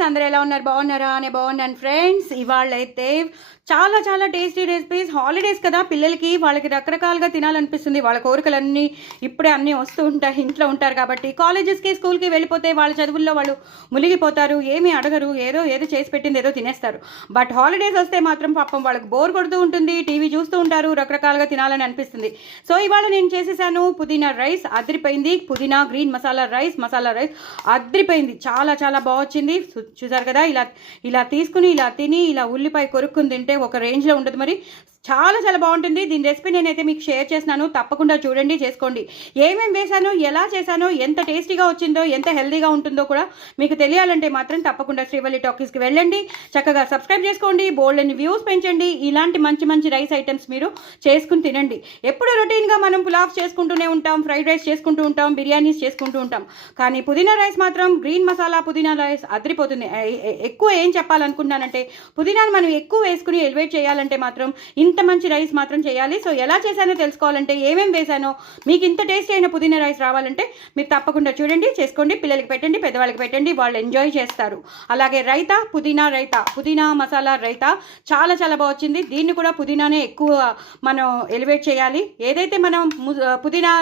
Friends, అందరూ ఎలా ఉన్నారు? బాగున్నారా? నేను బాగున్నాను ఫ్రెండ్స్. ఇవాళైతే చాలా చాలా టేస్టీ రెసిపీస్. హాలిడేస్ కదా, పిల్లలకి వాళ్ళకి రకరకాలుగా తినాలనిపిస్తుంది. వాళ్ళ కోరికలన్నీ ఇప్పుడే అన్నీ వస్తూ ఉంటాయి. ఇంట్లో ఉంటారు కాబట్టి కాలేజెస్కి స్కూల్కి వెళ్ళిపోతే వాళ్ళ చదువుల్లో వాళ్ళు మునిగిపోతారు. ఏమీ అడగరు, ఏదో చేసి పెట్టింది ఏదో తినేస్తారు. బట్ హాలిడేస్ వస్తే మాత్రం పాపం వాళ్ళకి బోర్ కొడుతూ ఉంటుంది, టీవీ చూస్తూ ఉంటారు, రకరకాలుగా తినాలని అనిపిస్తుంది. సో ఇవాళ నేను చేసేసాను పుదీనా రైస్. అదిరిపోయింది. పుదీనా గ్రీన్ మసాలా రైస్ అదిరిపోయింది. చాలా చాలా బాగా వచ్చింది. చూసారు కదా, ఇలా తీసుకుని ఇలా తిని ఇలా ఉల్లిపాయ కొరుక్కుని తింటే ఒక రేంజ్లో ఉంటుంది. మరి చాలా చాలా బాగుంటుంది. దీని రెసిపీ నేనైతే మీకు షేర్ చేస్తున్నాను, తప్పకుండా చూడండి, చేసుకోండి. ఏమేమి వేసానో, ఎలా చేశానో, ఎంత టేస్టీగా వచ్చిందో, ఎంత హెల్తీగా ఉంటుందో కూడా మీకు తెలియాలంటే మాత్రం తప్పకుండా శ్రీవల్లి టాకీస్కి వెళ్ళండి, చక్కగా సబ్స్క్రైబ్ చేసుకోండి, బోల్డెన్ని వ్యూస్ పెంచండి. ఇలాంటి మంచి మంచి రైస్ ఐటమ్స్ మీరు చేసుకుని తినండి. ఎప్పుడు రొటీన్గా మనం పులావ్స్ చేసుకుంటూనే ఉంటాం, ఫ్రైడ్ రైస్ చేసుకుంటూ ఉంటాం, బిర్యానీస్ చేసుకుంటూ ఉంటాం. కానీ పుదీనా రైస్ మాత్రం గ్రీన్ మసాలా పుదీనా రైస్ అదిరిపోతుంది. ఎక్కువ ఏం చెప్పాలనుకుంటున్నానంటే, పుదీనాను మనం ఎక్కువ వేసుకుని ఎలివేట్ చేయాలంటే మాత్రం ఇంత మంచి రైస్ మాత్రం చేయాలి. సో ఎలా చేశానో తెలుసుకోవాలంటే, ఏమేమి వేసానో, మీకు ఇంత టేస్టీ అయిన పుదీనా రైస్ రావాలంటే మీరు తప్పకుండా చూడండి, చేసుకోండి, పిల్లలకి పెట్టండి, పెద్దవాళ్ళకి పెట్టండి, వాళ్ళు ఎంజాయ్ చేస్తారు. అలాగే రైతా, పుదీనా మసాలా రైతా చాలా చాలా బాగా వచ్చింది. దీన్ని కూడా పుదీనానే ఎక్కువ మనం ఎలివేట్ చేయాలి. ఏదైతే మనం పుదీనా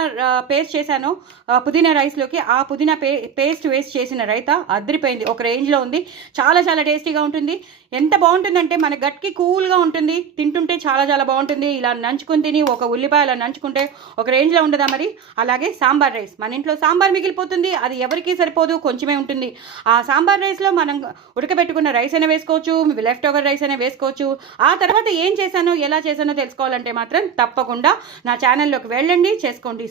పేస్ట్ చేశానో పుదీనా రైస్లోకి, ఆ పుదీనా పేస్ట్ వేస్ట్ చేసిన రైతా అదిరిపోయింది. ఒక రేంజ్లో ఉంది. చాలా చాలా టేస్టీగా ఉంటుంది. ఎంత బాగుంటుందంటే మన గట్కి కూల్గా ఉంటుంది, తింటుంటే చాలా చాలా బాగుంటుంది. ఇలా నంచుకుని తిని ఒక ఉల్లిపాయ అలా నంచుకుంటే ఒక రేంజ్లో ఉండదా మరి. అలాగే సాంబార్ రైస్, మన ఇంట్లో సాంబార్ మిగిలిపోతుంది, అది ఎవరికి సరిపోదు, కొంచెమే ఉంటుంది. ఆ సాంబార్ రైస్లో మనం ఉడకబెట్టుకున్న రైస్ అయినా వేసుకోవచ్చు, లెఫ్ట్ ఓవర్ రైస్ అయినా వేసుకోవచ్చు. ఆ తర్వాత ఏం చేశానో, ఎలా చేశానో తెలుసుకోవాలంటే మాత్రం తప్పకుండా నా ఛానల్లోకి వెళ్ళండి, చేసుకోండి.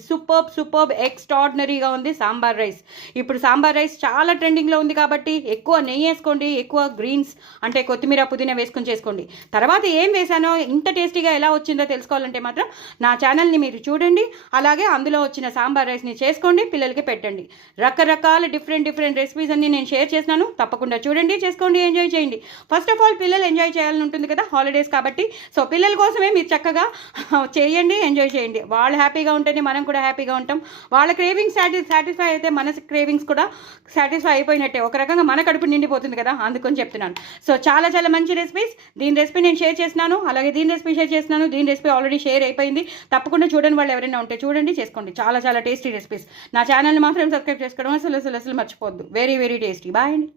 సూపర్బ్ ఎక్స్ట్రాడినరీగా ఉంది సాంబార్ రైస్. ఇప్పుడు సాంబార్ రైస్ చాలా ట్రెండింగ్లో ఉంది కాబట్టి ఎక్కువ నెయ్యి వేసుకోండి, ఎక్కువ గ్రీన్స్ అంటే కొత్తిమీర, పుదీనా వేసుకొని చేసుకోండి. తర్వాత ఏం వేసానో, ఇంత టేస్టీగా ఎలా వచ్చిందో తెలుసుకోవాలంటే మాత్రం నా ఛానల్ని మీరు చూడండి. అలాగే అందులో వచ్చిన సాంబార్ రైస్ని చేసుకోండి, పిల్లలకి పెట్టండి. రకరకాల డిఫరెంట్ రెసిపీస్ అన్ని నేను షేర్ చేస్తున్నాను, తప్పకుండా చూడండి, చేసుకోండి, ఎంజాయ్ చేయండి. ఫస్ట్ ఆఫ్ ఆల్ పిల్లలు ఎంజాయ్ చేయాలని ఉంటుంది కదా, హాలిడేస్ కాబట్టి. సో పిల్లల కోసమే మీరు చక్కగా చేయండి, ఎంజాయ్ చేయండి. వాళ్ళు హ్యాపీగా ఉంటేనే మనం కూడా హ్యాపీగా ఉంటాం. వాళ్ళ క్రేవింగ్స్ సాటిస్ఫై అయితే మన క్రేవింగ్స్ కూడా సాటిస్ఫై అయిపోయినట్టే. ఒక రకంగా మన కడుపు నిండిపోతుంది కదా, అందుకని చెప్తున్నాను. సో చాలా చాలా మంచి రెసిపీస్. దీని రెసిపీ నేను షేర్ చేస్తున్నాను, అలాగే దీని రెసిపీ షేర్ చేస్తున్నాను. దీని రెసిపీ ఆల్రెడీ షేర్ అయిపోయింది. తప్పకుండా చూడండి, వాళ్ళు ఎవరైనా ఉంటే చూడండి, చేసుకోండి. చాలా చాలా టేస్టీ రెసిపీస్. నా ఛానల్ని మాత్రం సబ్స్క్రైబ్ చేసుకోవడం అసలు మర్చిపోవద్దు. Very tasty. బాయ్ అండి.